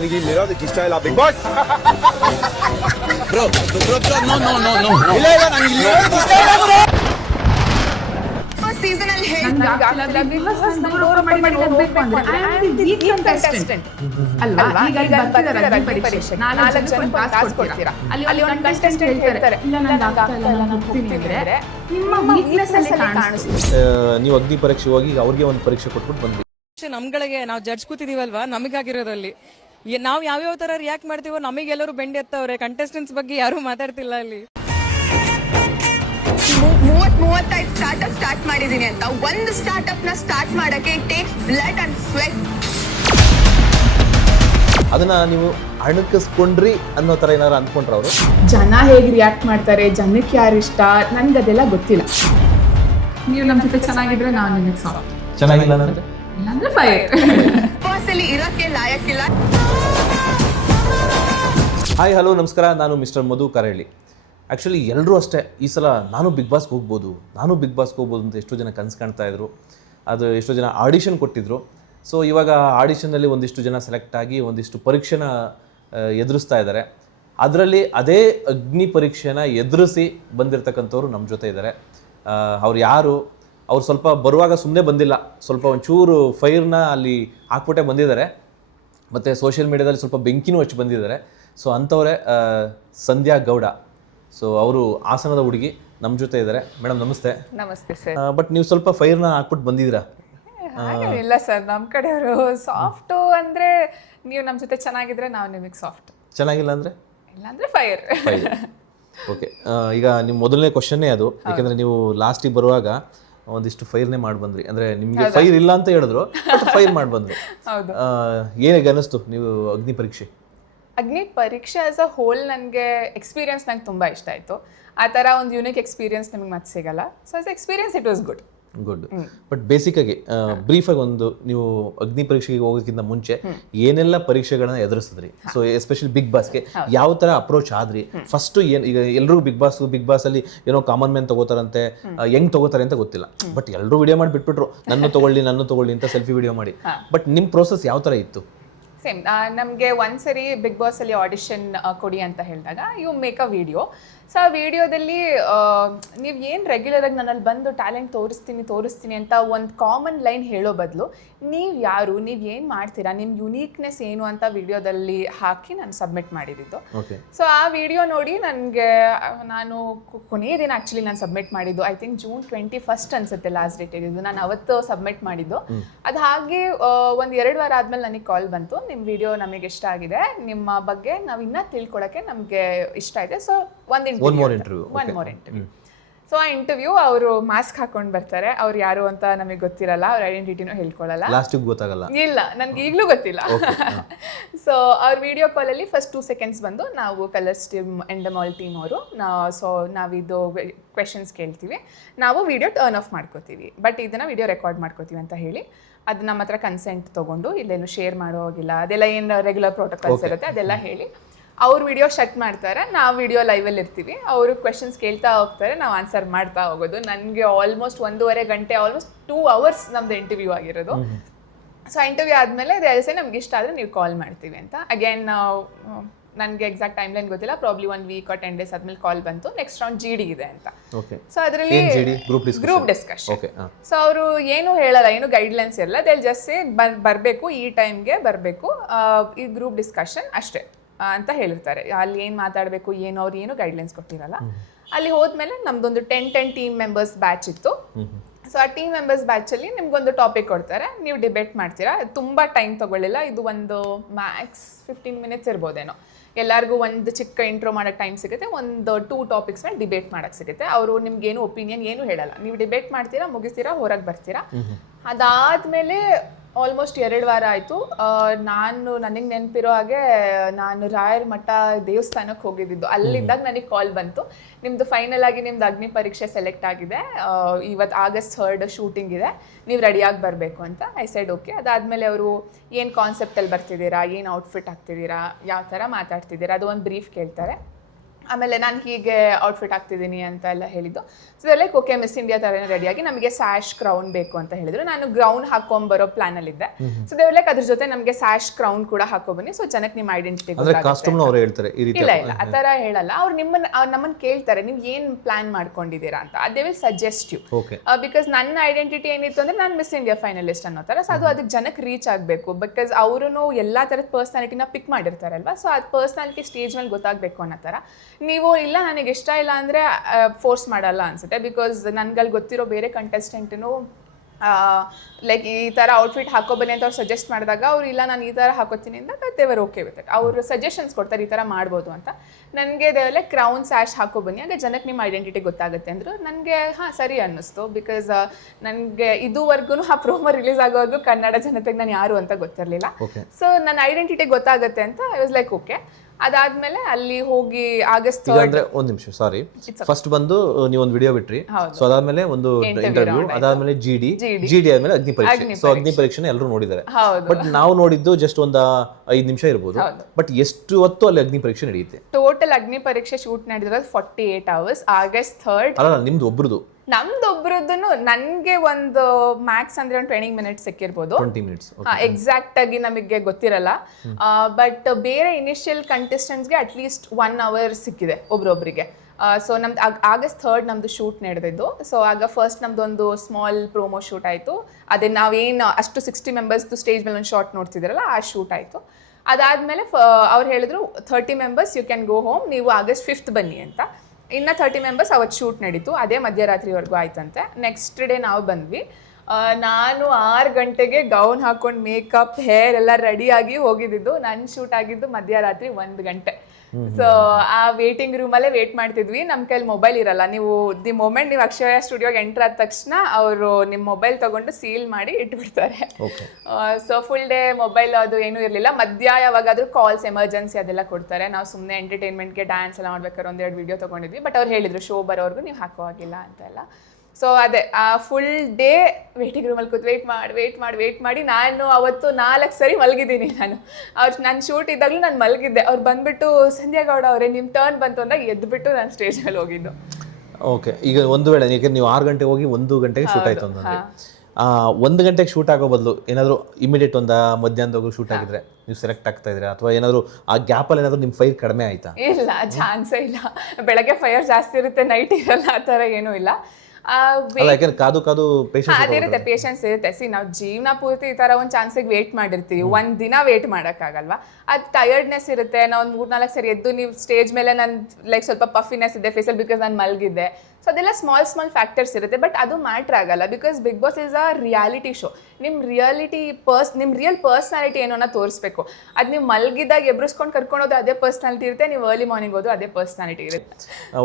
ನನಗೆ ಇಲ್ಲಿರೋದಕ್ಕೆ ಇಷ್ಟ ಇಲ್ಲ big boss. Bro no no no no ಇಲ್ಲ ಇಲ್ಲ ನನಗೆ ಇಲ್ಲಿರೋದಕ್ಕೆ ಇಷ್ಟ ಇಲ್ಲ ಬ್ರೋ. ಸೀಸನ್ ಅಲ್ಲಿ ನೀವು ಅಗ್ನಿ ಪರೀಕ್ಷೆ ಹೋಗಿ ಅವ್ರಿಗೆ ಒಂದು ಪರೀಕ್ಷೆ ಕೊಟ್ಬಿಟ್ಟು ಬಂದ್ವಿ. ನಮ್ಗಳಿಗೆ ನಾವು ಜಡ್ಜ್ ಕೂತಿದೀವಲ್ವಾ, ನಮಗಾಗಿರೋದ್ರಲ್ಲಿ ನಾವು ಯಾವ್ಯಾವ ತರ ರಿಯಾಕ್ಟ್ ಮಾಡ್ತೀವೋ ನಮಗೆಲ್ಲರೂ ಬೆಂಡ್ ಎತ್ತವ್ರೆ. ಕಂಟೆಸ್ಟೆಂಟ್ಸ್ ಬಗ್ಗೆ ಯಾರು ಮಾತಾಡ್ತಿಲ್ಲ ಅಲ್ಲಿ. 35 ಸ್ಟಾರ್ಟ್ಅಪ್ ಸ್ಟಾರ್ಟ್ ಮಾಡಿದೀನಿ ಅಂತ. ಒಂದು ಸ್ಟಾರ್ಟ್ಅಪ್ ನ ಸ್ಟಾರ್ಟ್ ಮಾಡಕ್ಕೆ it takes blood and sweat. ಅದನ್ನ ನೀವು ಅಣಕಿಸ್ಕೊಂಡ್ರಿ ಅನ್ನೋ ತರ ಏನಾರು ಅಂದ್ಕೊಂಡ್ರ ಅವರು? ಜನ ಹೇಗೆ ರಿಯಾಕ್ಟ್ ಮಾಡ್ತಾರೆ, ಜನಕ್ಕೆ ಯಾರು ಇಷ್ಟ, ನನ್ಗದೆಲ್ಲ ಗೊತ್ತಿಲ್ಲ. ನೀವು ನಮ್ಮ ಜೊತೆ ಚೆನ್ನಾಗಿದ್ರೆ ನಾನು ನಿಮಗೆ ಸಾಲ, ಚೆನ್ನಾಗಿಲ್ಲ ಅಂದ್ರೆ ಇಲ್ಲಾಂದ್ರೆ ಫೈರ್. ಬಾಸ್ ಅಲ್ಲಿ ಇರಕ್ಕೆ ಲಾಯಕ್ಕಿಲ್ಲ. ಹಾಯ್ ಹಲೋ ನಮಸ್ಕಾರ, ನಾನು ಮಿಸ್ಟರ್ ಮಧು ಕರೇಳಿ. ಆ್ಯಕ್ಚುಲಿ ಎಲ್ಲರೂ ಅಷ್ಟೇ ಈ ಸಲ ನಾನು ಬಿಗ್ ಬಾಸ್ಗೆ ಹೋಗ್ಬೋದು ಅಂತ ಎಷ್ಟೋ ಜನ ಕನಸು ಕಾಣ್ತಾ ಇದ್ರು. ಅದು ಎಷ್ಟೋ ಜನ ಆಡಿಷನ್ ಕೊಟ್ಟಿದ್ರು. ಸೊ ಇವಾಗ ಆಡಿಷನ್ನಲ್ಲಿ ಒಂದಿಷ್ಟು ಜನ ಸೆಲೆಕ್ಟ್ ಆಗಿ ಒಂದಿಷ್ಟು ಪರೀಕ್ಷೆನ ಎದುರಿಸ್ತಾ ಇದ್ದಾರೆ. ಅದರಲ್ಲಿ ಅದೇ ಅಗ್ನಿ ಪರೀಕ್ಷೆನ ಎದುರಿಸಿ ಬಂದಿರತಕ್ಕಂಥವ್ರು ನಮ್ಮ ಜೊತೆ ಇದ್ದಾರೆ. ಅವ್ರು ಯಾರು? ಅವ್ರು ಸ್ವಲ್ಪ ಬರುವಾಗ ಸುಮ್ಮನೆ ಬಂದಿಲ್ಲ, ಸ್ವಲ್ಪ ಒಂಚೂರು ಫೈರ್ನ ಅಲ್ಲಿ ಹಾಕ್ಬಿಟ್ಟೆ ಬಂದಿದ್ದಾರೆ. ಮತ್ತು ಸೋಷಿಯಲ್ ಮೀಡ್ಯಾದಲ್ಲಿ ಸ್ವಲ್ಪ ಬೆಂಕಿನೂ ಹಚ್ಚಿ ಬಂದಿದ್ದಾರೆ. ಸೊ ಅಂಥವರೇ ಸಂಧ್ಯಾ ಗೌಡ. ಸೊ ಅವರು ಹಾಸನದ ಹುಡುಗಿ ನಮ್ಮ ಜೊತೆ ಇದ್ದಾರೆ. ಮೇಡಮ್ ನಮಸ್ತೆ. ನಮಸ್ತೆ ಸರ್. ಬಟ್ ನೀವು ಸ್ವಲ್ಪ ಫೈರ್ನ ಹಾಕ್ಬಿಟ್ಟು ಬಂದಿದ್ದೀರಾ? ಇಲ್ಲ ಸರ್, ನಮ್ಮ ಕಡೆಯವರು ಸಾಫ್ಟು ಅಂದರೆ ನೀವು ನಮ್ಮ ಜೊತೆ ಚೆನ್ನಾಗಿದ್ರೆ ನಾವು ನಿಮಗೆ ಸಾಫ್ಟ್, ಚೆನ್ನಾಗಿಲ್ಲ ಅಂದರೆ ಇಲ್ಲಾಂದ್ರೆ ಫೈರ್. ಓಕೆ, ಈಗ ನಿಮ್ಮ ಮೊದಲನೇ ಕ್ವಶನ್ನೇ ಅದು. ಯಾಕೆಂದರೆ ನೀವು ಲಾಸ್ಟಿಗೆ ಬರುವಾಗ ಒಂದಿಷ್ಟು ಫೈರ್ನೇ ಮಾಡಿ ಬಂದ್ರಿ. ಅಂದರೆ ನಿಮಗೆ ಫೈರ್ ಇಲ್ಲ ಅಂತ ಹೇಳಿದ್ರು, ಫೈರ್ ಮಾಡಿ ಬಂದ್ರಿ. ಹೌದು. ಏನಾಗ ಅನ್ನಿಸ್ತು ನೀವು ಅಗ್ನಿ ಪರೀಕ್ಷೆ? ಅಗ್ನಿ ಪರೀಕ್ಷೆ ಆಸ್ ಅ ಹೋಲ್ ನನಗೆ ಎಕ್ಸ್ಪೀರಿಯನ್ಸ್ ನಂಗೆ ತುಂಬ ಇಷ್ಟ ಆಯಿತು. ಆ ಥರ ಒಂದು ಯೂನಿಕ್ ಎಕ್ಸ್ಪೀರಿಯನ್ಸ್ ನಿಮಗೆ ಮತ್ತೆ ಸಿಗಲ್ಲ. So as experience it was good. But ಬೇಸಿಕ್ಕಾಗಿ ಬ್ರೀಫಾಗಿ ಒಂದು ನೀವು ಅಗ್ನಿ ಪರೀಕ್ಷೆಗೆ ಹೋಗೋದಕ್ಕಿಂತ ಮುಂಚೆ ಏನೆಲ್ಲ ಪರೀಕ್ಷೆಗಳನ್ನ ಎದುರಿಸಿದ್ರಿ? ಸೊ ಎಸ್ಪೆಷಲಿ ಬಿಗ್ ಬಾಸ್ಗೆ ಯಾವ ಥರ ಅಪ್ರೋಚ್ ಆದ್ರಿ? ಫಸ್ಟ್ ಏನು, ಈಗ ಎಲ್ಲರೂ ಬಿಗ್ ಬಾಸ್ ಅಲ್ಲಿ ಏನೋ ಕಾಮನ್ ಮ್ಯಾನ್ ತಗೋತಾರಂತೆ, ಹೆಂಗ್ ತಗೋತಾರೆ ಅಂತ ಗೊತ್ತಿಲ್ಲ. ಬಟ್ ಎಲ್ಲರೂ ವಿಡಿಯೋ ಮಾಡಿ ಬಿಟ್ಬಿಟ್ರು, ನನ್ನ ತಗೊಳ್ಳಿ ಅಂತ ಸೆಲ್ಫಿ ವಿಡಿಯೋ ಮಾಡಿ. ಬಟ್ ನಿಮ್ಮ ಪ್ರೋಸೆಸ್ ಯಾವ ಥರ ಇತ್ತು? ಸೇಮ್, ನಮಗೆ ಒಂದ್ಸರಿ ಬಿಗ್ ಬಾಸಲ್ಲಿ ಆಡಿಷನ್ ಕೊಡಿ ಅಂತ ಹೇಳಿದಾಗ you make a video. So ಆ ವಿಡಿಯೋದಲ್ಲಿ ನೀವು ಏನು ರೆಗ್ಯುಲರಾಗಿ ನನ್ನಲ್ಲಿ ಬಂದು ಟ್ಯಾಲೆಂಟ್ ತೋರಿಸ್ತೀನಿ ಅಂತ ಒಂದು ಕಾಮನ್ ಲೈನ್ ಹೇಳೋ ಬದಲು ನೀವು ಯಾರು, ನೀವು ಏನು ಮಾಡ್ತೀರಾ, ನಿಮ್ಮ ಯುನೀಕ್ನೆಸ್ ಏನು ಅಂತ ವಿಡಿಯೋದಲ್ಲಿ ಹಾಕಿ ನಾನು ಸಬ್ಮಿಟ್ ಮಾಡಿದ್ದು. ಸೊ ಆ ವಿಡಿಯೋ ನೋಡಿ ನಾನು ಕೊನೆಯ ದಿನ ಆ್ಯಕ್ಚುಲಿ ನಾನು ಸಬ್ಮಿಟ್ ಮಾಡಿದ್ದು ಐ ಥಿಂಕ್ June 21 ಅನ್ಸುತ್ತೆ ಲಾಸ್ಟ್ ಡೇಟ್ ಇದ್ದು. ನಾನು ಅವತ್ತು ಸಬ್ಮಿಟ್ ಮಾಡಿದ್ದು. ಅದು ಹಾಗೆ ಒಂದು 2 ವಾರ ಆದಮೇಲೆ ನನಗೆ ಕಾಲ್ ಬಂತು, ನಿಮ್ಮ ವಿಡಿಯೋ ನಮಗೆ ಇಷ್ಟ ಆಗಿದೆ, ನಿಮ್ಮ ಬಗ್ಗೆ ನಾವು ಇನ್ನೂ ತಿಳ್ಕೊಳಕ್ಕೆ ನಮಗೆ ಇಷ್ಟ ಇದೆ. So one more interview. So ಆ ಇಂಟರ್ವ್ಯೂ ಅವರು ಮಾಸ್ಕ್ ಹಾಕೊಂಡು ಬರ್ತಾರೆ. ಅವ್ರು ಯಾರು ಅಂತ ನಮಗೆ ಗೊತ್ತಿರಲ್ಲ, ಅವ್ರ ಐಡೆಂಟಿಟಿನೂ ಹೇಳ್ಕೊಳ್ಳಲ್ಲ, ಲಾಸ್ಟಿಗೆ ಗೊತ್ತಾಗಲ್ಲ. ಇಲ್ಲ, ನನಗೆ ಈಗಲೂ ಗೊತ್ತಿಲ್ಲ. ಸೊ ಅವ್ರ ವಿಡಿಯೋ ಕಾಲಲ್ಲಿ ಫಸ್ಟ್ 2 ಸೆಕೆಂಡ್ಸ್ ಬಂದು ನಾವು ಕಲರ್ಸ್ ಟೀಮ್ ಎಂಡಮಾಲ್ ಟೀಮ್ ಅವರು ನಾವಿದು ಕ್ವೆಶನ್ಸ್ ಕೇಳ್ತೀವಿ, ನಾವು ವಿಡಿಯೋ ಟರ್ನ್ ಆಫ್ ಮಾಡ್ಕೋತೀವಿ, ಬಟ್ ಇದನ್ನು ವಿಡಿಯೋ ರೆಕಾರ್ಡ್ ಮಾಡ್ಕೋತೀವಿ ಅಂತ ಹೇಳಿ ಅದು ನಮ್ಮ ಹತ್ರ ಕನ್ಸೆಂಟ್ ತೊಗೊಂಡು ಇಲ್ಲೇನು ಶೇರ್ ಮಾಡೋ ಹೋಗಿಲ್ಲ, ಅದೆಲ್ಲ ಏನು ರೆಗ್ಯುಲರ್ ಪ್ರೋಟೋಕಾಲ್ಸ್ ಇರುತ್ತೆ ಅದೆಲ್ಲ ಹೇಳಿ ಅವ್ರು ವಿಡಿಯೋ ಶಟ್ ಮಾಡ್ತಾರೆ, ನಾವು ವಿಡಿಯೋ ಲೈವಲ್ಲಿ ಇರ್ತೀವಿ. ಅವರು ಕ್ವೆಶನ್ಸ್ ಕೇಳ್ತಾ ಹೋಗ್ತಾರೆ, ನಾವು ಆನ್ಸರ್ ಮಾಡ್ತಾ ಹೋಗೋದು. ನನಗೆ ಆಲ್ಮೋಸ್ಟ್ 1.5 ಗಂಟೆ, ಆಲ್ಮೋಸ್ಟ್ 2 ಅವರ್ಸ್ ನಮ್ದು ಇಂಟರ್ವ್ಯೂ ಆಗಿರೋದು. ಸೊ ಇಂಟರ್ವ್ಯೂ ಆದಮೇಲೆ ಎಲ್ಸೆ ನಮ್ಗೆ ಇಷ್ಟ ಆದರೆ ನೀವು ಕಾಲ್ ಮಾಡ್ತೀವಿ ಅಂತ. ಅಗೇನ್ ನನಗೆ ಎಕ್ಸಾಕ್ಟ್ ಟೈಮ್ ಲೈನ್ ಗೊತ್ತಿಲ್ಲ, ಪ್ರಾಬ್ಲಿ 1 ವೀಕ್ or 10 ಡೇಸ್ ಆದ್ಮೇಲೆ ಕಾಲ್ ಬಂತು, ನೆಕ್ಸ್ಟ್ ರೌಂಡ್ GD ಇದೆ ಅಂತ. ಸೊ ಅದರಲ್ಲಿ ಗ್ರೂಪ್ ಡಿಸ್ಕಷನ್. ಸೊ ಅವರು ಏನು ಹೇಳಲ್ಲ, ಏನು ಗೈಡ್ಲೈನ್ಸ್ ಇರಲ್ಲ, ದೇ ಜಸ್ಟ್ ಸೇ ಬರಬೇಕು, ಈ ಟೈಮ್ಗೆ ಬರಬೇಕು, ಈ ಗ್ರೂಪ್ ಡಿಸ್ಕಷನ್ ಅಷ್ಟೇ ಅಂತ ಹೇಳಿರ್ತಾರೆ. ಅಲ್ಲಿ ಏನು ಮಾತಾಡಬೇಕು ಅವ್ರು ಏನು ಗೈಡ್ಲೈನ್ಸ್ ಕೊಟ್ಟಿರಲ್ಲ. ಅಲ್ಲಿ ಹೋದ್ಮೇಲೆ ನಮ್ದೊಂದು 10 ಟೀಮ್ ಮೆಂಬರ್ಸ್ ಬ್ಯಾಚ್ ಇತ್ತು. ಸೊ ಆ ಟೀಮ್ ಮೆಂಬರ್ಸ್ ಬ್ಯಾಚಲ್ಲಿ ನಿಮ್ಗೊಂದು ಟಾಪಿಕ್ ಕೊಡ್ತಾರೆ, ನೀವು ಡಿಬೇಟ್ ಮಾಡ್ತೀರಾ. ತುಂಬ ಟೈಮ್ ತೊಗೊಳ್ಳಿಲ್ಲ, ಇದು ಒಂದು ಮ್ಯಾಕ್ಸ್ 15 ಮಿನಿಟ್ಸ್ ಇರ್ಬೋದೇನೋ. ಎಲ್ಲರಿಗೂ ಒಂದು ಚಿಕ್ಕ ಇಂಟ್ರೋ ಮಾಡೋಕ್ಕೆ ಟೈಮ್ ಸಿಗುತ್ತೆ, ಒಂದು 2 ಟಾಪಿಕ್ಸ್ ಮೇಲೆ ಡಿಬೇಟ್ ಮಾಡೋಕ್ಕೆ ಸಿಗುತ್ತೆ. ಅವರು ನಿಮ್ಗೇನು ಒಪಿನಿಯನ್ ಏನು ಹೇಳಲ್ಲ, ನೀವು ಡಿಬೇಟ್ ಮಾಡ್ತೀರಾ, ಮುಗಿಸ್ತೀರಾ, ಹೊರಗೆ ಬರ್ತೀರಾ. ಅದಾದಮೇಲೆ ಆಲ್ಮೋಸ್ಟ್ 2 ವಾರ ಆಯಿತು. ನನಗೆ ನೆನಪಿರೋ ಹಾಗೆ ನಾನು ರಾಯರ ಮಠ ದೇವಸ್ಥಾನಕ್ಕೆ ಹೋಗಿದ್ದು. ಅಲ್ಲಿದ್ದಾಗ ನನಗೆ ಕಾಲ್ ಬಂತು, ನಿಮ್ಮದು ಫೈನಲ್ ಆಗಿ ನಿಮ್ದು ಅಗ್ನಿ ಪರೀಕ್ಷೆ ಸೆಲೆಕ್ಟ್ ಆಗಿದೆ, ಇವತ್ತು August 3 ಶೂಟಿಂಗ್ ಇದೆ, ನೀವು ರೆಡಿಯಾಗಿ ಬರಬೇಕು ಅಂತ. I said okay. ಅದಾದಮೇಲೆ ಅವರು ಏನು ಕಾನ್ಸೆಪ್ಟಲ್ಲಿ ಬರ್ತಿದ್ದೀರಾ, ಏನು ಔಟ್ಫಿಟ್ ಹಾಕ್ತಿದ್ದೀರಾ, ಯಾವ ಥರ ಮಾತಾಡ್ತಿದ್ದೀರಾ, ಅದು ಒಂದು ಬ್ರೀಫ್ ಕೇಳ್ತಾರೆ. ಆಮೇಲೆ ನಾನು ಹೀಗೆ ಔಟ್ಫಿಟ್ ಆಗ್ತಿದ್ದೀನಿ ಅಂತ ಎಲ್ಲ ಹೇಳಿದ್ದು. So like okay miss India ಥರನೇ ರೆಡಿಯಾಗಿ ನಮಗೆ ಸ್ಯಾಶ್ ಕ್ರೌನ್ ಬೇಕು ಅಂತ ಹೇಳಿದ್ರು. ನಾನು ಗ್ರೌನ್ ಹಾಕೊಂಬರೋ ಪ್ಲಾನಲ್ಲಿದ್ದೆ. ಸೊ ಲೈಕ್ ಅದ್ರ ಜೊತೆ ನಮಗೆ ಸ್ಯಾಶ್ ಕ್ರೌನ್ ಕೂಡ ಹಾಕೊಬನ್ನಿ, ಸೊ ಜನಕ್ಕೆ ನಿಮ್ಮ ಐಡೆಂಟಿಟಿ ಇಲ್ಲ ಇಲ್ಲ ಆ ಥರ ಹೇಳಲ್ಲ. ಅವ್ರು ನಮ್ಮನ್ನು ಕೇಳ್ತಾರೆ ನೀವು ಏನು ಪ್ಲಾನ್ ಮಾಡ್ಕೊಂಡಿದ್ದೀರಾ ಅಂತ. They will suggest you, because ನನ್ನ ಐಡೆಂಟಿಟಿ ಏನಿತ್ತು ಅಂದರೆ ನಾನು ಮಿಸ್ ಇಂಡಿಯಾ ಫೈನಲಿಸ್ಟ್ ಅನ್ನೋ ಥರ. ಸೊ ಅದು ಅದಕ್ಕೆ ಜನಕ್ಕೆ ರೀಚ್ ಆಗಬೇಕು, ಬಿಕಾಸ್ ಅವರು ಎಲ್ಲ ಥರದ ಪರ್ಸ್ನಾಲಿಟಿನ ಪಿಕ್ ಮಾಡಿರ್ತಾರಲ್ವಾ. ಸೊ ಅದು ಪರ್ಸ್ನಾಲಿಟಿ ಸ್ಟೇಜ್ ಮೇಲೆ ಗೊತ್ತಾಗಬೇಕು ಅನ್ನೋ ಥರ. ನೀವು ಇಲ್ಲ ನನಗೆ ಇಷ್ಟ ಇಲ್ಲ ಅಂದರೆ ಫೋರ್ಸ್ ಮಾಡಲ್ಲ ಅನ್ಸುತ್ತೆ, ಬಿಕಾಸ್ ನನ್ಗಲ್ಲಿ ಗೊತ್ತಿರೋ ಬೇರೆ ಕಂಟೆಸ್ಟೆಂಟು ಲೈಕ್ ಈ ಥರ ಔಟ್ಫಿಟ್ ಹಾಕೋಬನ್ನಿ ಅಂತ ಅವ್ರು ಸಜೆಸ್ಟ್ ಮಾಡಿದಾಗ ಅವ್ರು ಇಲ್ಲ ನಾನು ಈ ಥರ ಹಾಕೋತೀನಿ ಅಂತ ದೇವರ್ ಓಕೆ ವಿತ್ ಇಟ್. ಅವರು ಸಜೆಷನ್ಸ್ ಕೊಡ್ತಾರೆ ಈ ಥರ ಮಾಡ್ಬೋದು ಅಂತ. ನನಗೆ ದೇವರಲ್ಲೇ ಕ್ರೌನ್ ಸ್ಯಾಶ್ ಹಾಕೋಬನ್ನಿ ಆಗ ಜನಕ್ಕೆ ನಿಮ್ಮ ಐಡೆಂಟಿಟಿ ಗೊತ್ತಾಗುತ್ತೆ ಅಂದರು. ನನಗೆ ಹಾಂ ಸರಿ ಅನ್ನಿಸ್ತು, ಬಿಕಾಸ್ ನನಗೆ ಇದುವರೆಗೂ ಆ ಪ್ರೋಮೋ ರಿಲೀಸ್ ಆಗೋದು ಕನ್ನಡ ಜನತೆಗೆ ನಾನು ಯಾರು ಅಂತ ಗೊತ್ತಿರಲಿಲ್ಲ. ಸೊ ನನ್ನ ಐಡೆಂಟಿಟಿ ಗೊತ್ತಾಗುತ್ತೆ ಅಂತ ಐ ವಾಸ್ ಲೈಕ್ ಓಕೆ. ಅದಾದ್ಮೇಲೆ ಅಲ್ಲಿ ಹೋಗಿ ಆಗಸ್ಟ್ ಅಂದ್ರೆ ಒಂದ್ ನಿಮಿಷ ಸಾರಿ, ಫಸ್ಟ್ ಬಂದು ನೀವು ಒಂದು ವಿಡಿಯೋ ಬಿಟ್ರಿ, ಸೊ ಅದಾದ್ಮೇಲೆ ಒಂದು ಇಂಟರ್ವ್ಯೂ, ಅದಾದ್ಮೇಲೆ ಜಿಡಿ ಆದ್ಮೇಲೆ ಅಗ್ನಿ ಪರೀಕ್ಷೆ. ಸೊ ಅಗ್ನಿ ಪರೀಕ್ಷೆನ ಎಲ್ಲರೂ ನೋಡಿದ್ದಾರೆ, ಬಟ್ ನಾವು ನೋಡಿದ್ದು ಜಸ್ಟ್ ಒಂದು 5 ನಿಮಿಷ ಇರ್ಬೋದು. ಬಟ್ ಎಷ್ಟು ಹೊತ್ತು ಅಲ್ಲಿ ಅಗ್ನಿ ಪರೀಕ್ಷೆ ನಡೆಯುತ್ತೆ? ಟೋಟಲ್ ಅಗ್ನಿ ಪರೀಕ್ಷೆ ಶೂಟ್ ನಡೆದಿರೋದು 48 hours. ಆಗಸ್ಟ್ 3rd ಅಲ್ಲ ನಿಮ್ದು ಒಬ್ರದ್ದು? ನಮ್ದೊಬ್ರದ್ದು ನನಗೆ ಒಂದು ಮ್ಯಾಕ್ಸ್ ಅಂದ್ರೆ ಒಂದು 20 minutes ಸಿಕ್ಕಿರ್ಬೋದು. 20 minutes ಎಕ್ಸಾಕ್ಟ್ ಆಗಿ ನಮಗೆ ಗೊತ್ತಿರಲ್ಲ. ಬಟ್ ಬೇರೆ ಇನಿಷಿಯಲ್ ಕಂಟೆಸ್ಟೆಂಟ್ಸ್ಗೆ ಅಟ್ಲೀಸ್ಟ್ 1 hour ಸಿಕ್ಕಿದೆ ಒಬ್ರೊಬ್ರಿಗೆ. ಸೊ ನಮ್ದು ಆಗಸ್ಟ್ 3rd ನಮ್ದು ಶೂಟ್ ನಡೆದಿದ್ದು. ಸೊ ಆಗ ಫಸ್ಟ್ ನಮ್ದೊಂದು ಸ್ಮಾಲ್ ಪ್ರೋಮೋ ಶೂಟ್ ಆಯಿತು. ಅದೇ ನಾವೇನು ಅಷ್ಟು 60 ಮೆಂಬರ್ಸ್ದು ಸ್ಟೇಜ್ ಮೇಲೆ ಒಂದು ಶಾರ್ಟ್ ನೋಡ್ತಿದ್ರಲ್ಲ ಆ ಶೂಟ್ ಆಯಿತು. ಅದಾದಮೇಲೆ ಅವ್ರು ಹೇಳಿದ್ರು 30 members you can go home, ನೀವು ಆಗಸ್ಟ್ 5th ಬನ್ನಿ ಅಂತ. ಇನ್ನು 30 members ಅವತ್ತು ಶೂಟ್ ನಡೀತು, ಅದೇ ಮಧ್ಯರಾತ್ರಿವರೆಗೂ ಆಯ್ತಂತೆ. ನೆಕ್ಸ್ಟ್ ಡೇ ನಾವು ಬಂದ್ವಿ. ನಾನು 6 ಗಂಟೆಗೆ ಗೌನ್ ಹಾಕೊಂಡು ಮೇಕಪ್ ಹೇರ್ ಎಲ್ಲ ರೆಡಿಯಾಗಿ ಹೋಗಿದ್ದು. ನನ್ನ ಶೂಟ್ ಆಗಿದ್ದು ಮಧ್ಯರಾತ್ರಿ 1 ಗಂಟೆ. ಸೊ ಆ ವೇಟಿಂಗ್ ರೂಮಲ್ಲೇ ವೇಟ್ ಮಾಡ್ತಿದ್ವಿ. ನಮ್ಮ ಕೈಲಿ ಮೊಬೈಲ್ ಇರಲ್ಲ. ನೀವು ದಿ ಮೊಮೆಂಟ್ ನೀವು ಅಕ್ಷಯ ಸ್ಟುಡಿಯೋಗೆ ಎಂಟರ್ ಆದ ತಕ್ಷಣ ಅವರು ನಿಮ್ಮ ಮೊಬೈಲ್ ತಗೊಂಡು ಸೀಲ್ ಮಾಡಿ ಇಟ್ಬಿಡ್ತಾರೆ. ಸೊ ಫುಲ್ ಡೇ ಮೊಬೈಲ್ ಅದು ಏನೂ ಇರಲಿಲ್ಲ. ಮಧ್ಯ ಯಾವಾಗಾದ್ರೂ ಕಾಲ್ಸ್ ಎಮರ್ಜೆನ್ಸಿ ಅದೆಲ್ಲ ಕೊಡ್ತಾರೆ. ನಾವು ಸುಮ್ಮನೆ ಎಂಟರ್ಟೈನ್ಮೆಂಟ್ಗೆ ಡ್ಯಾನ್ಸ್ ಎಲ್ಲ ಮಾಡ್ಬೇಕಾದ್ರೆ 1-2 ವಿಡಿಯೋ ತೊಗೊಂಡಿದ್ವಿ. ಬಟ್ ಅವ್ರು ಹೇಳಿದ್ರು ಶೋ ಬರೋವರೆಗೂ ನೀವು ಹಾಕೋ ಆಗಿಲ್ಲ ಅಂತೆಲ್ಲ. ಸೊ ಅದೇ ಆ ಫುಲ್ ಡೇ ವೇಟಿಂಗ್ ರೂಮಲ್ಲಿ ಕೂತು ವೇಟ್ ಮಾಡಿ ನಾನು ಅವತ್ತು 4 ಸರಿ ಮಲಗಿದ್ದೀನಿ. ನನ್ನ ಶೂಟ್ ಇದ್ದಾಗಲೂ ನಾನು ಮಲಗಿದ್ದೆ. ಅವ್ರು ಬಂದ್ಬಿಟ್ಟು ಸಂಧ್ಯಾ ಗೌಡ ಅವರೇ ನಿಮ್ಮ ಟರ್ನ್ ಬಂತು ಅಂದಾಗ ಎದ್ದುಬಿಟ್ಟು ನಾನು ಸ್ಟೇಜ್ ಮೇಲೆ ಹೋಗಿದ್ದು. ಓಕೆ, ಈಗ ಒಂದು ವೇಳೆ ನೀವು 6 ಗಂಟೆಗೆ ಹೋಗಿ 1 ಗಂಟೆಗೆ ಶೂಟ್ ಆಯ್ತು ಅಂತಂದ್ರೆ 1 ಗಂಟೆಗೆ ಶೂಟ್ ಆಗೋ ಬದಲು ಏನಾದರೂ ಇಮಿಡಿಯೇಟ್ ಒಂದು ಮಧ್ಯಾಹ್ನದಾಗ ಶೂಟ್ ಆಗಿದ್ರೆ ನೀವು ಸೆಲೆಕ್ಟ್ ಆಗ್ತಾ ಇದ್ರೆ, ಅಥವಾ ಏನಾದರೂ ಆ ಗ್ಯಾಪಲ್ಲಿ ಏನಾದರೂ ನಿಮ್ಮ ಫೈರ್ ಕಡಿಮೆ ಆಯ್ತಾ? ಇಲ್ಲ, ಚಾನ್ಸೇ ಇಲ್ಲ. ಬೆಳಗ್ಗೆ ಫೈರ್ ಜಾಸ್ತಿ ಇರುತ್ತೆ, ನೈಟ್ ಇರಲ್ಲ, ಆ ಥರ ಏನೂ ಇಲ್ಲ. ಅದಿರುತ್ತೆ, ಪೇಷನ್ಸ್ ಇರುತ್ತೆ. ನಾವು ಜೀವನ ಪೂರ್ತಿ ಈ ತರ ಒಂದು ಚಾನ್ಸಿಗೆ ವೇಟ್ ಮಾಡಿರ್ತೀವಿ, ಒಂದ್ ದಿನ ವೇಟ್ ಮಾಡೋಕ್ಕಾಗಲ್ವಾ? ಅದು ಟಯರ್ಡ್ನೆಸ್ ಇರುತ್ತೆ. ನಾವು ಒಂದು 3-4 ಸರಿ ಎದ್ದು ನೀವು ಸ್ಟೇಜ್ ಮೇಲೆ ನಾನು ಲೈಕ್ ಸ್ವಲ್ಪ ಪಫಿನೆಸ್ ಇದೆ ಫೇಸಲ್ಲಿ, ಬಿಕಾಸ್ ನಾನು ಮಲಗಿದ್ದೆ. ಸೊ ಅದೆಲ್ಲ ಸ್ಮಾಲ್ ಫ್ಯಾಕ್ಟರ್ಸ್ ಇರುತ್ತೆ. ಬಟ್ ಅದು ಮ್ಯಾಟ್ರ್ ಆಗಲ್ಲ, because Bigg Boss is a reality show. ನಿಮ್ಮ ರಿಯಲ್ ಪರ್ಸ್ನಾಲಿಟಿ ಏನೋ ತೋರಿಸ್ಬೇಕು. ಅದು ನೀವು ಮಲಗಿದಾಗ ಎಬ್ರಿಸ್ಕೊಂಡು ಕರ್ಕೊಂಡೋದು ಅದೇ ಪರ್ಸ್ನಾಲಿಟಿ ಇರುತ್ತೆ, ನೀವು ಅರ್ಲಿ ಮಾರ್ನಿಂಗ್ ಹೋದು ಅದೇ ಪರ್ಸ್ನಾಲಿಟಿ ಇರುತ್ತೆ.